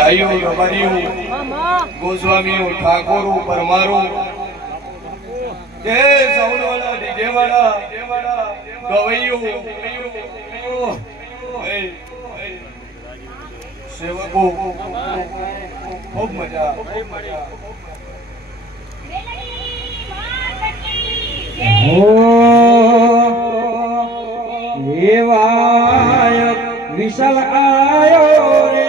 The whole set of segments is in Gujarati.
આયુ અમારી ગોસ્વામી ઠાકોર પરમારો જય સૌનવાળા ડીજેવાળા ગવૈયું સેવકો ખૂબ મજા વિશાલ આયો રે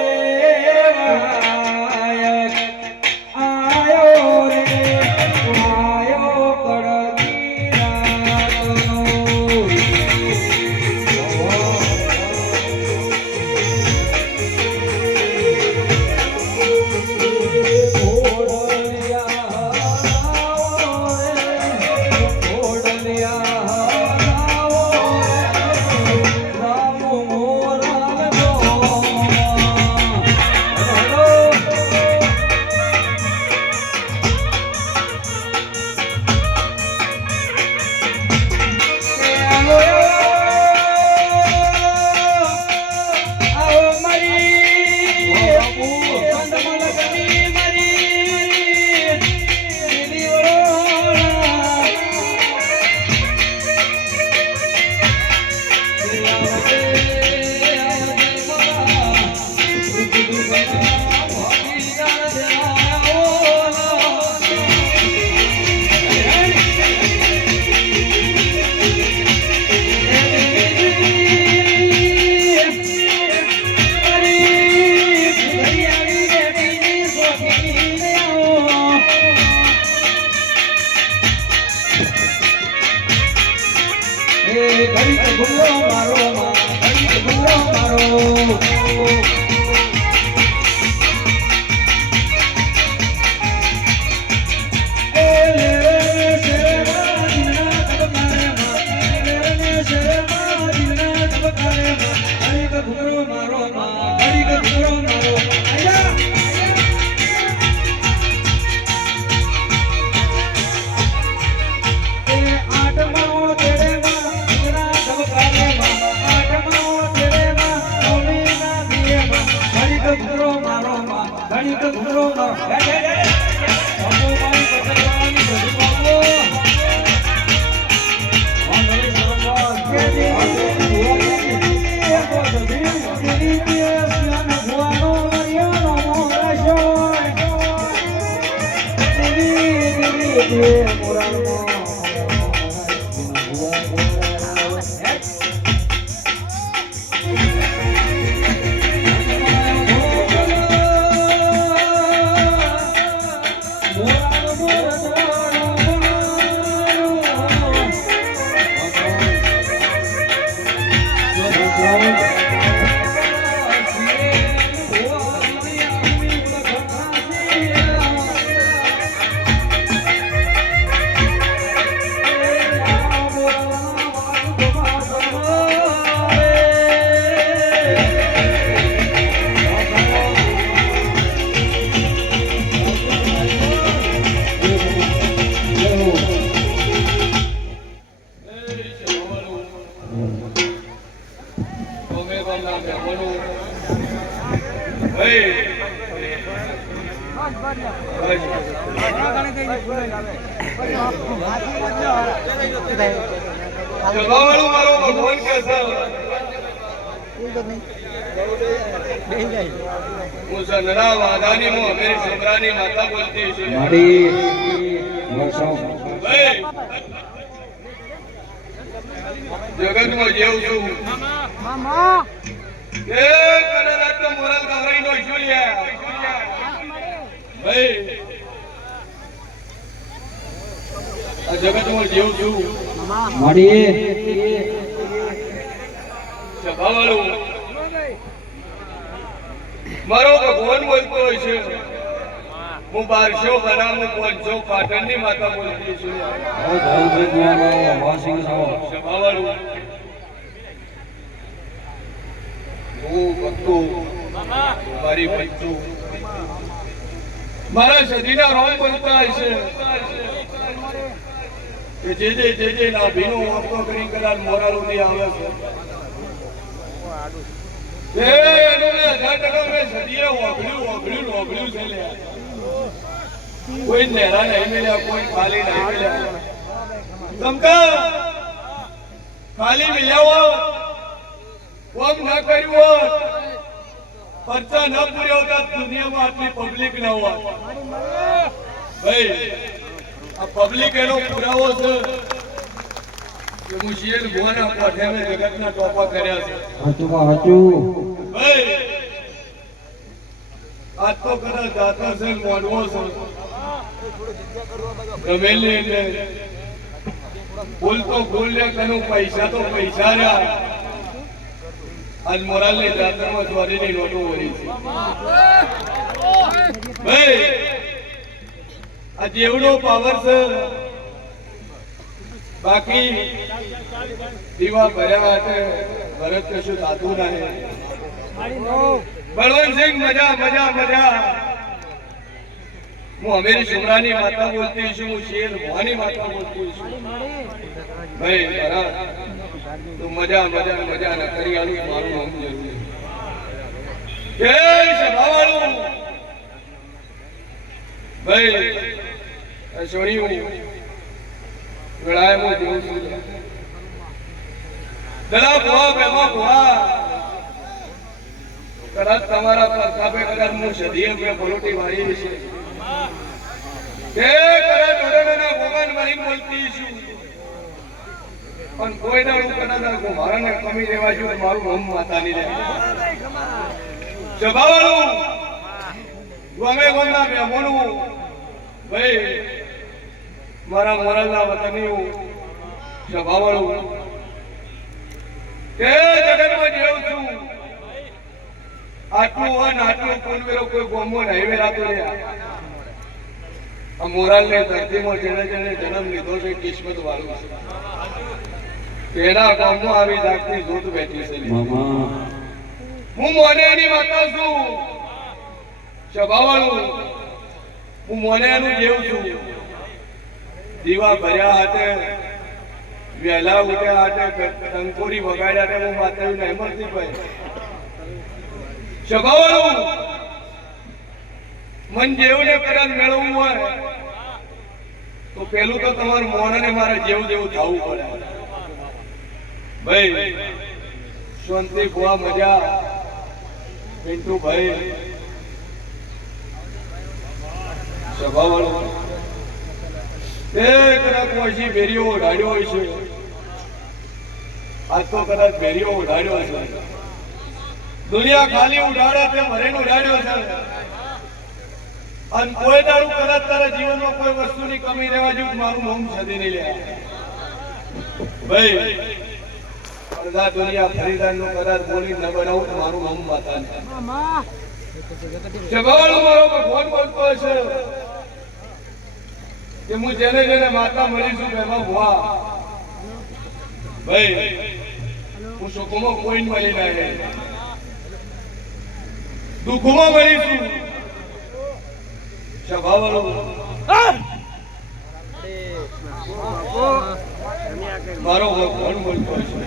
જગત માં જેવું છું મોરલ ગવઈ નો જગત માં જેવું છું મારો ભગવાન બોલતો હોય છે હું 1200 બનાવું 500 પાટણની માતા બોલતી છું મારી ભક્તો મારા સદીના રોમ બોલતા હશે કે જે ના ભીનું આપતો કરી કદાચ મોરાલું નહીં આવે છે એનું ને 1000% મેં સદીએ ઓગળ્યું છે લે. કોઈ નેરા નહીં મળ્યા, કોઈ ખાલી નહીં મળ્યા. તમકા ખાલી મળ્યા હોત, કોમ ના કર્યું હોત, પરચા ન પૂર્યો હોત, દુનિયામાં આટલી પબ્લિક ન હોત. ભાઈ આ પબ્લિક એનો પુરાવો છે કે હું શિયર ભુવાના કોઠે મેં જગતના ટોપા કર્યા છે. ભાઈ આજ તો કદાચ દાતા છે, મોડવો છે, ગમેલી એટલે ફૂલ તો ફૂલ લે, કનું પૈસા તો પૈસા રહ્યા. આજ મોરાલની જાતરમાં ચોરીની નોટો વળી છે. ભાઈ આ જેવડો પાવર છે, બાકી દીવા ભર્યા હાથે ભરત કશું થતું નહીં. બળવંતસિંહ મજા મજા મજા. હું અમીર શુમરાની માતા બોલતી છું, હું શેર ભવાની માતા બોલતી છું. ભાઈ બરાબર તું મજા મજા મજા ના કરી આલું મારું નામ જરૂર. જય સભાવાળું. ભાઈ છોડ્યું ગળાય હું જોઉં છું. દલા ભુવા બેમાં ભુવા કદાચ તમારા પ્રતાપે કદાચ હું સદીએ મેં પરોટી વાળી છે કે કદાચ ઓરડાના ભગવાન મારી બોલતી છું, પણ કોઈ ના હું કદાચ મારાને કમી રહેવા જો મારું નામ માતાની રહે. સભાવાળું ગમે ગમના મહેમાનો, ભાઈ મારા મોરાલના વતનીઓ, સભાવાળું કે જગતમાં જેવું છું, આટલું વન આટલું કુલવેરો કોઈ ગોમો નહીં વેરાતો રે. આ મોરાલની ધરતીમાં જેને જેને જન્મ લીધો છે કિસ્મત વાળું છે. તેના ગામમાં આવી જાતની જોત બેઠી છે. હું મોનેની માતા છું, સભાવાળું હું મોનેનું જેવું છું. દીવા ભર્યા હાથે, વહેલા ઉઠ્યા હાથે, ટંકોરી વગાડ્યા હાથે હું માતાજી નહીં મળતી. ભાઈ સભાવાળું મન જેવું ને કદાચ મેળવવું હોય તો પેલું તો તમારું મોણાને મારે જેવું જેવું થવું પડે. ભાઈ શાંતિ ભુવા મજા, પિન્ટુ ભાઈ સભાવાળું કદાચ કોઈ ભેરીઓ ઉડાડ્યો હોય છે. આજ તો કદાચ ભેરીઓ ઉડાડ્યો છે. દુનિયા ખાલી ઉડાડે તે ભરેને ઉડાડ્યો છે. અને કોઈ દારૂ કદાચ તારા જીવનમાં કોઈ વસ્તુની કમી રહેવા જેવું મારું નામ સદી નહીં લે. ભાઈ અડધા દુનિયા ખરીદારનું કદાચ બોલી ન બનાવું તો મારું નામ માતા ને સભાવાળું મારો ભગવાન બોલતો હશે કે હું જેને જેને માતા મળીશું એમાં ભુવા. ભાઈ હું સુખમાં કોઈ મળી નહીં, દુઃખમાં મળીશું. સભાવાળું મારો ભગવાન બોલતો હશે.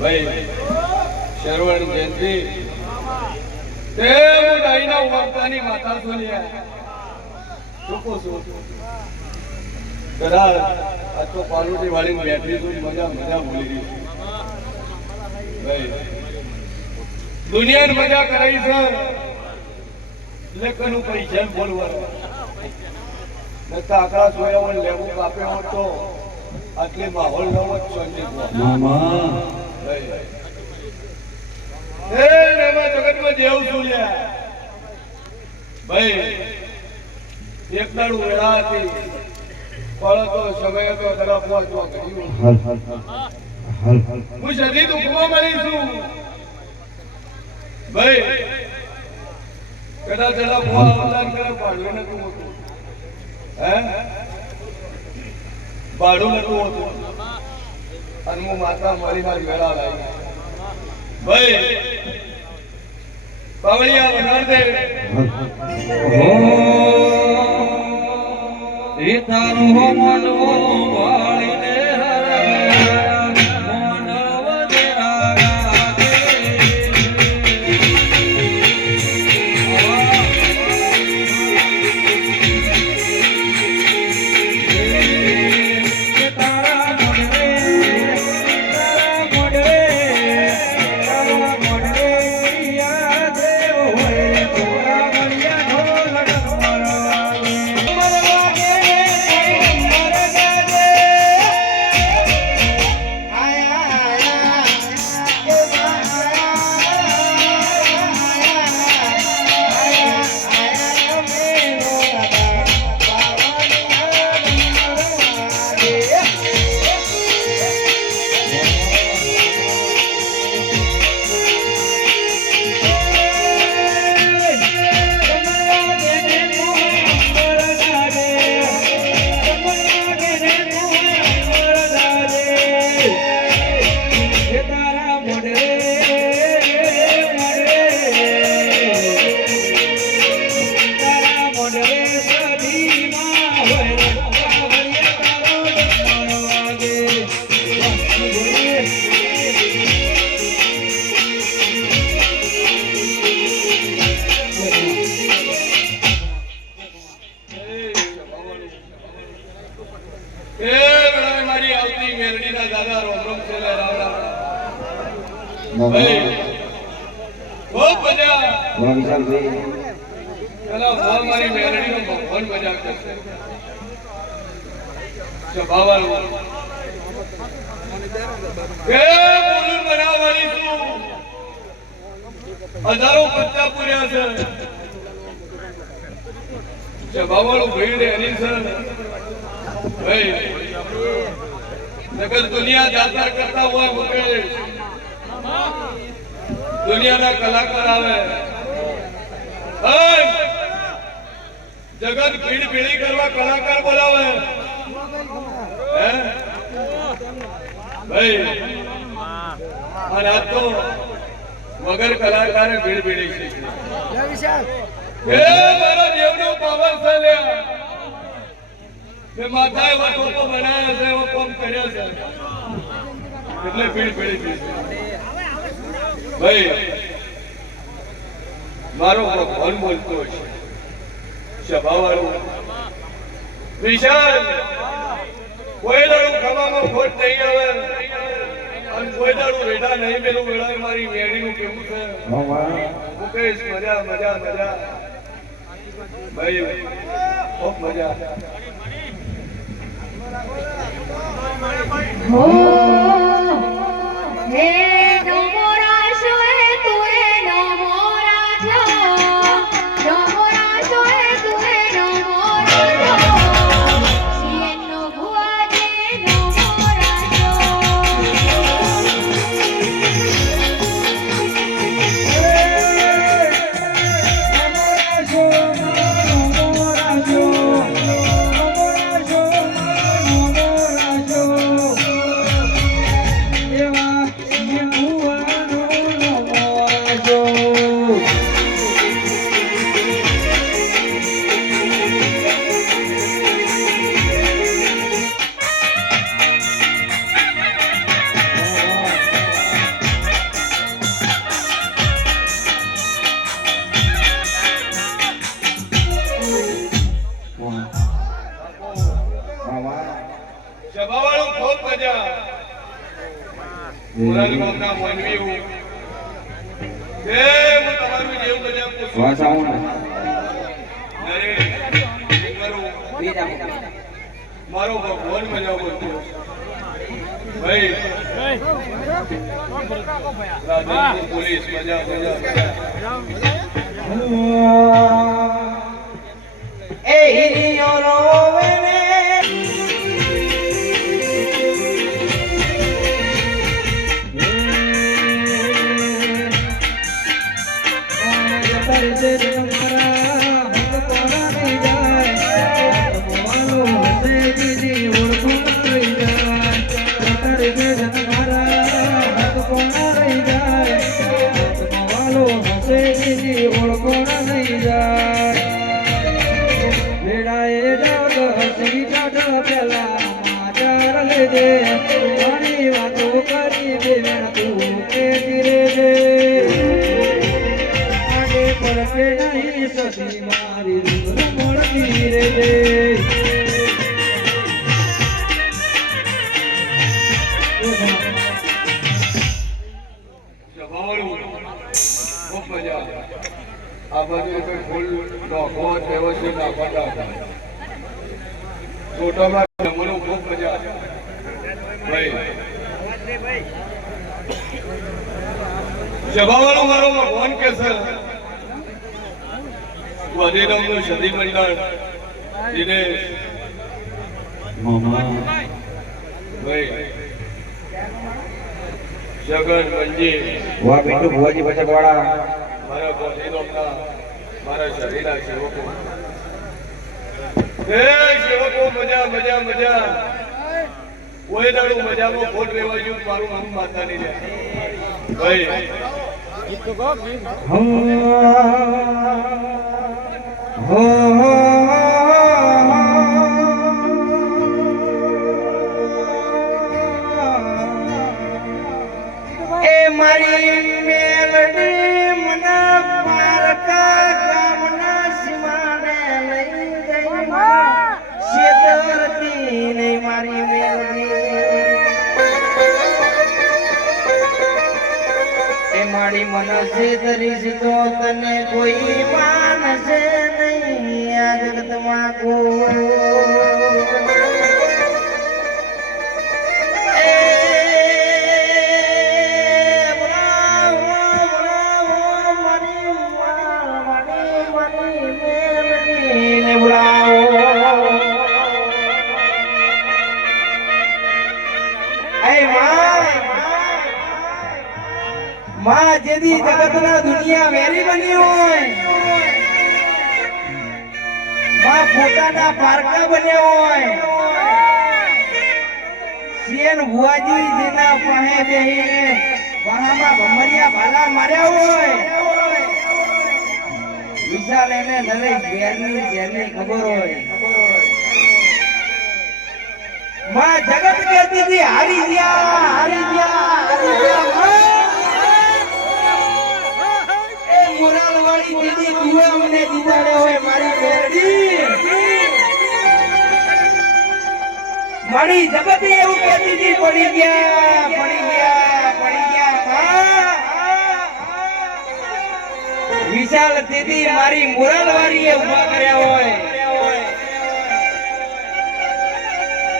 ભાઈ શરવણ જયંતિ તે હું ડાઈના ઉમરતાની માતા સોલ્યા ચૂકો છું. કદાચ આ તો પાલુટી વાળીને બેઠી છું, મજા મજા ભૂલી ગઈ. ભાઈ દુનિયાની મજા કરાઈ છે એટલે કનું પૈસા બોલવાનું નતા આકડા જોયા હોય લેવું કાપે હોત તો આટલી માહોલ ન હોત. જગતમાં જેવું છું લ્યા. ભાઈ એક દાડું વેળા હતી, ફળ હતો, સમય હતો, તરફ પહોંચવા કર્યું. હું સદી દુઃખમાં મળી છું. ભાઈ કદાચ એના ફોન અવદાન કરે ભાડું નતું હોતું. ભાડું નતું હોતું અને હું માતા મારી મારી વેળા લાવી. ભાઈ પાવળિયા બનાર દે એ તારું મનવો વાળીને હરે મોનવ દેરા ખૂબ મજા. વાહ વિશાલભાઈ. પેલા મોર મારી મેલડીનો ભગવાન મજા કરશે. સ્વભાવવાળું. કે બોલું બનાવવાની છું. હજારો પત્તા પૂર્યા છે. સ્વભાવવાળું ભીડ એની છે. ભાઈ નકલ દુનિયા જાતર કરતા હોય મુકેશ. દુનિયાના કલાકાર આવે. જગત ભીડ ભીડી કરવા કલાકાર બોલાવે. હે ભાઈ અને આ તો વગર કલાકારે ભીડ ભીડી છે. એ મારા દેવનો પાવર છે લ્યા. કે માથાએ વટોપો બનાવ્યા છે એવો કામ કર્યા છે એટલે ભીડ ભીડી છે. ભાઈ મારો ભગવાન બોલતો છે. સ્વભાવવાળું વિશાલ કોઈ દાડું ખવામાં ખોટ નહીં આવે અને કોઈ દાડું રેઢા નહીં પેલું વેળા મારી મેળીનું કેવું છે. મુકેશ મજા મજા મજા ભાઈ ખૂબ મજા. હો હે નમો રાશો હે તુએ નમો રાજો નમો રાશો હે તુએ નમો રાજો શિયનો ભુવાજે નમો રાજો સ્વભાવવાળું ખૂબ મજા. મોરારી ગામના મોનવીઓ. એ હું તમારું જેવું મજા પૂછું. વાહ સાઉન્ડ. નરેશ, દીકરો, મારો ભગવાન મજા બોલતો. ભાઈ રાજનપુર પોલીસ મજા મજા મજા. એ હિરિયો રોવે ને મારી મળતી રે ખૂબ મજા. આ બધું ફૂલ ડોકો વ્યવસ્થિત નાખવાના છોટામાં જમવાનું ખૂબ મજા. ભાઈ સ્વભાવવાળો મારો ભગવાન કે છે. વધીરામનું સદી મંડળ દિનેશ ભાઈ જગન મંજી વાહ બેટુ ભુવાજી બચકવાળા. મારા વધીરામના મારા શરીરના સેવકો. એ સેવકો મજા મજા મજા. કોઈ દાડું મજામાં ખોટ રહેવા જેવું મારું નામ માતા નહીં લે. ભાઈ એ મારી મેલડી મને પારકા ગામના સીમાને લઈ ગઈ. છેતરતી નહીં મારી મેલડી. એ મારી મનસે ધરીશ તો તને કોઈ માનશે નહીં આ જગતમાં કોઈ માં જેદી જગતના દુનિયા વેરી બની હોય માં પોતાના પારકા બન્યા હોય શેન ભુવાજી જેના પાસે બેહીને વહામાં ભમરિયા ભાલા માર્યા હોય વિશાલ એને નરેશ ઘેરની જેની ખબર હોય માં જગત કહેતી હતી હારી ગયા હારી ગયા મોરાલ વાળી દીદી તું અમને દીધાડે હોય મારી મેરડી મારી જગત એવું કહેતી હતી પડી ગયા પડી ગયા પડી ગયા વિશાલ દીદી મારી મોરાલ વાળી એ ઉભા કર્યા હોય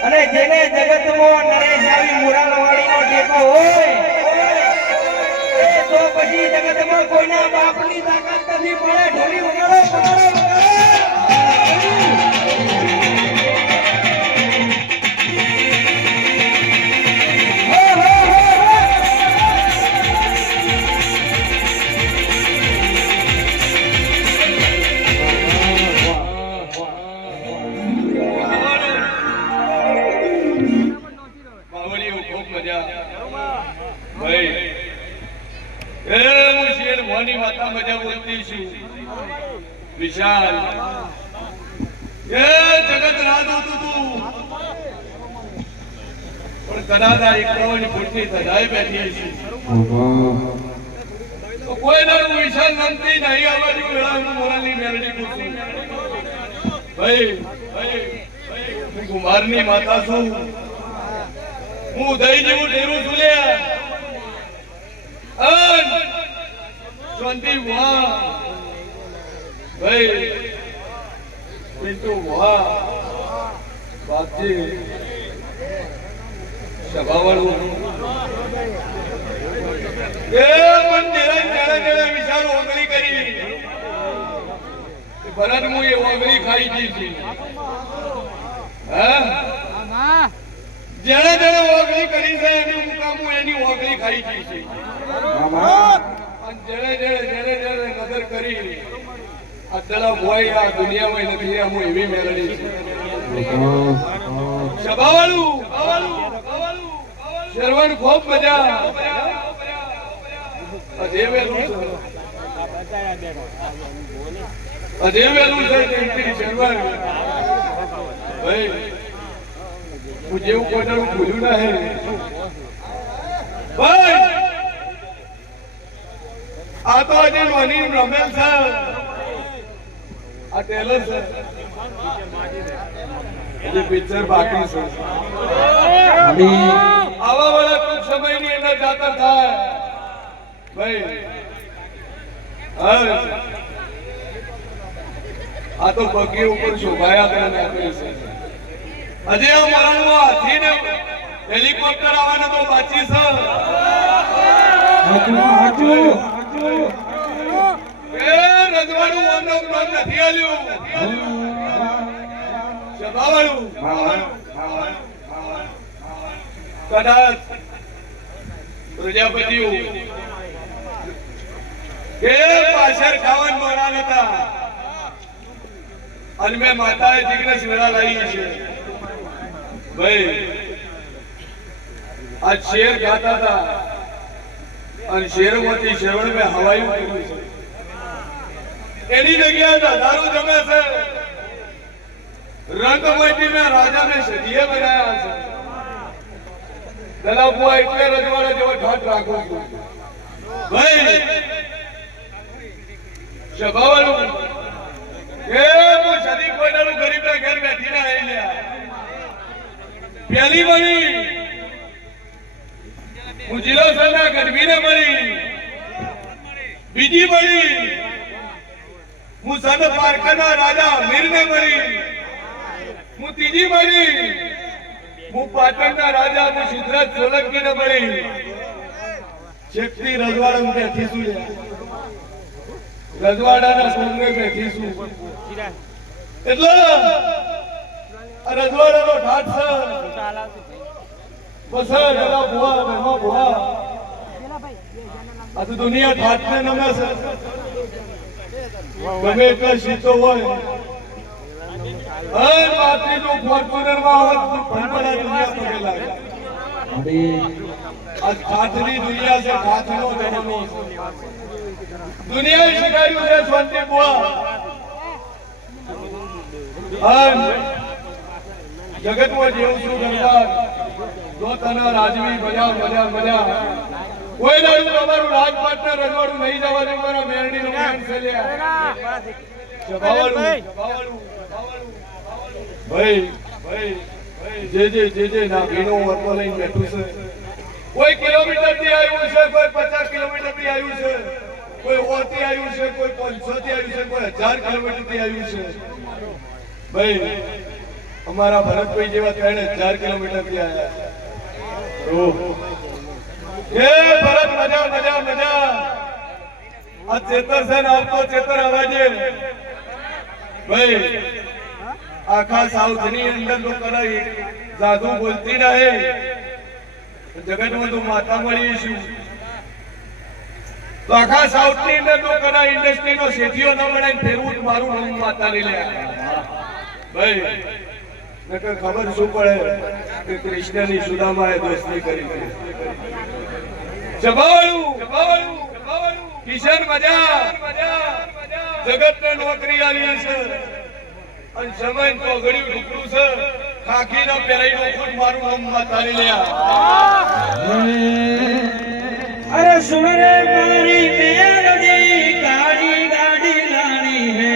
અને જેને જગતમાં નરેશ આવી મોરાલ વાળીનો ટેકો હોય તો પછી જગતમાં કોઈના બાપની તાકાત નથી પડે ઢોલી વગાડો વગાડો બાવળીઓ ખૂબ મજા ભાઈ એ હું શેર મોની માતા મજા બોલતી છું વિશાલ એ જગત રાત હતું તું પણ કદાચ 51 ફૂટની સજાએ બેઠી છે તો કોઈ ના વિશાલ નામથી નહીં આવવાની વેળા હું મોરાલની મેલડી પૂછું ભાઈ હું કુમારની માતા છું હું દહીં જેવું ડેરું છું લ્યા શાંતિ વાહ ભાઈ પિન્ટુ વાહ બાપજી સભાવાળું એ મન જરા વિચાર ઓગળી કરી ભરત હું એ ઓગળી ખાઈ ગઈ છે હા જેણે જેણે ઓગળી કરી છે એની મુકામ એની ઓગળી ખાઈ ગઈ છે જેણે નજર કરી આ દલા ભોય આ દુનિયામાં નથી હું એવી મેળવી છે સભાવાળું શરવણ ખૂબ મજા અધેવેલું છે શરવણ ભાઈ હું જેવું કોઈનું ભૂલ્યું ના હે ભાઈ આ તો આજે નોની રમેલ છે આ ટેલર છે જે પિક્ચર બાકી છે આવા વાળા ટૂંક સમયની અંદર જાતર થાય ભાઈ આ તો બગી ઉપર શોભાયા કરીને આપેલ છે હજી આ મરણમાં હાથીને હેલિકોપ્ટર આવવાના તો બાકી છે રજવાડું અમને નામ નથી આલ્યું સભાવાળું કદાચ પ્રજાપતિઓ કે પાછળ ખાવાનું મોડા નતા અને મેં માતાએ જીગ્નેશ વેળા લાવી છે ભાઈ આ શેર ગાતા હતા અને શેરોમાંથી શેવડ મેં હવાયું કર્યું છે એની જગ્યાએ હજારો જમે છે રંગમતી મેં રાજાને સદીએ બનાયા છે દલાપુઆ એટલે રજવાડા જેવો ઢાટ રાખું છું ભાઈ સભાવાળું એ હું સદી કોઈનાનું ગરીબના ઘર બેઠીને આવી લ્યા પહેલી મળી હું જીરો સરના ગરબીને મળી બીજી મળી હું સદ પારખાના રાજા મીરને મળી. હું ત્રીજી મળી હું પાટણના રાજા હું સિદ્ધરાજ સોલંકીને મળી. શેખથી રજવાડા બેઠી છું, રજવાડાના સોંગે બેઠી છું. એટલે આ રજવાડાનો ઠાઠ છે. બસ જરા ભુવા મહેમા ભુવા આ તો દુનિયા ઠાઠને નમે છે. ગમે એટલા શીતો હોય હર માત્રીનું ફોર્ચ્યુનરમાં આવત ભણપડા દુનિયા પગે લાગે. આ ઠાઠની દુનિયા છે, ઠાઠનો જન્મ છે. દુનિયાએ શીખાડ્યું છે શાંતિ બુઆ. જગતમાં જેવું શું કરતા જો તને રાજવી મજા મજા મજા કોઈ દાડું તમારું રાજપાટના રજવાડું નહીં જવાનું. મારા મેરડીનો મેન છે લ્યા. ભાઈ જે ના ભીનો વર્તો લઈને બેઠું છે. કોઈ કિલોમીટર થી આવ્યું છે, કોઈ 50 કિલોમીટર થી આવ્યું છે, કોઈ 100 થી આવ્યું છે, કોઈ 500 થી આવ્યું છે, કોઈ 1000 કિલોમીટર થી આવ્યું છે. ભાઈ અમારા ભરતભાઈ જેવા 3000 કિલોમીટર થી આવ્યા છે. એ ભરત મજા મજા મજા. આ ચેતર છે ને આવતો ચેતર અવાજે. ભાઈ આખા સાઉથ ની અંદર તો કરાઈ જાદુ બોલતી રહે. જગતમાં તો માતા મળી છું તો આખા સાઉથ ની અંદર તો કરાઈ ઇન્ડસ્ટ્રી નો શેઠિયો ન બનાવીને ફેરવું મારું નામ માતા ની લે. ભાઈ નકર ખબર શું પડે કે કૃષ્ણની સુદામાએ દોસ્તી કરી. કિશન મજા જગતને નોકરી આવી છે અને સમય તો ઘડ્યું ઢુકડું છે. ખાખી ના પહેરાઈ ખુદ મારું નામ માતારી લ્યા. અરે સુન રે મારી મેલડી કાળી ગાડી લાણી હે.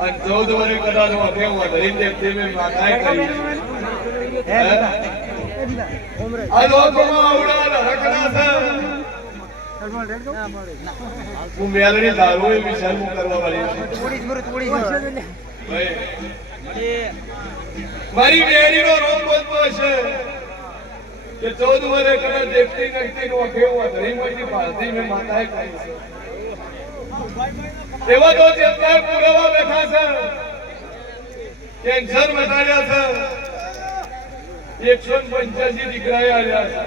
અને 14 વર્ષ કદાચ ધરીને માતાએ કરી. આ લોકોમાં આવડા રખડા છે. હું મેલડી દારૂ એ વિચાર કરવા વાળી મારી મેરીનો રોગ બોલતો છે કે 14 વર્ષ કદાચ દેખતી નખતી નો કેવો ધરીમાંથી પાલતી મેં માતાએ કરી છે. એવા તો ચેતના પુરાવા બેઠા છે. કેન્સર મટાડ્યા છે. 185 દીકરાએ આવ્યા છે.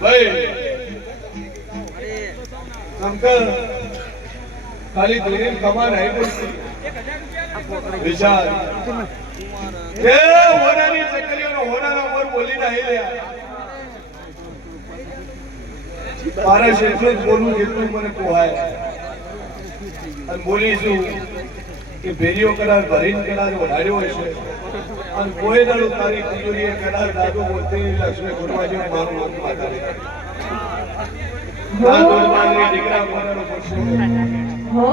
ભાઈ શંકર ખાલી ધીરે કમાન આવી પડતી વિશાલ કે હોનાની ચકલીઓનો હોનાના ઉપર બોલી નહીં લ્યા. મારા શેઠું જ બોલું જેટલું મને પોહાય. અને બોલીશું કે ભેરીઓ કદાચ ભરીને કદાચ વધાર્યો હોય છે અને કોઈ દાડો તારી તિજોરીએ કદાચ દાદો બોલતી લક્ષ્મી ગુરવાજી મારું નામ માતા દીકરા કોનાનો પડશે. હો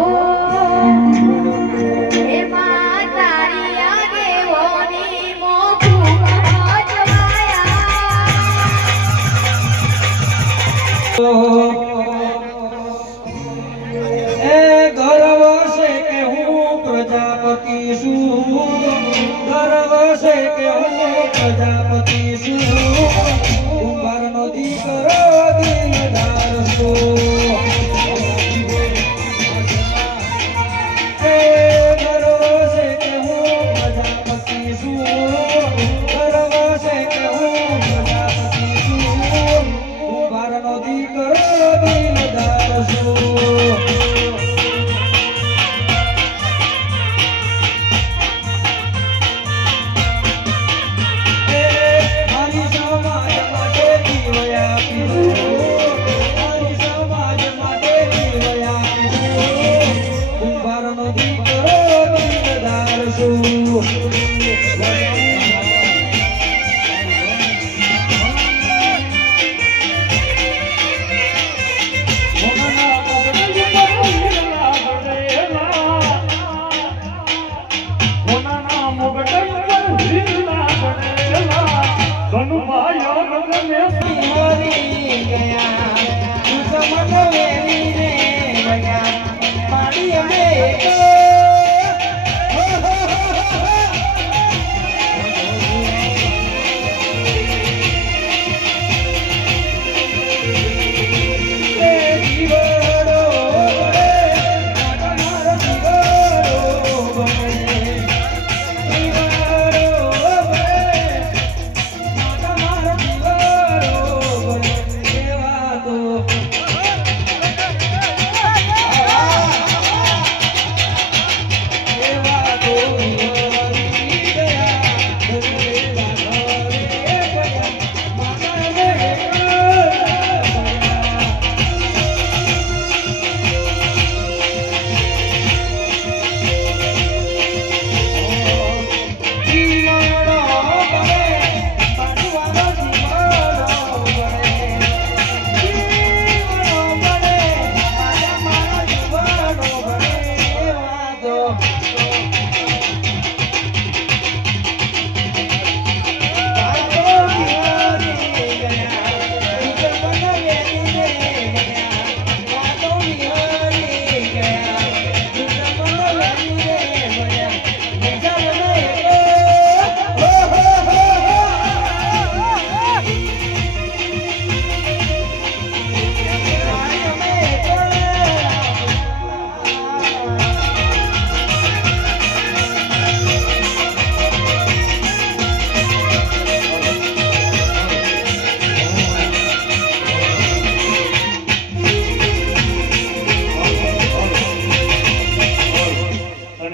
હે માતારી આગેવાની મોખું એ ગર્વ છે કે હું પ્રજાપતિ છું. ગર્વ છે કે હું પ્રજાપતિ છું. કુંભાર નદી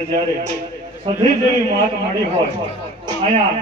જ્યારે સધી જેવી માત મળી હોય અહીંયા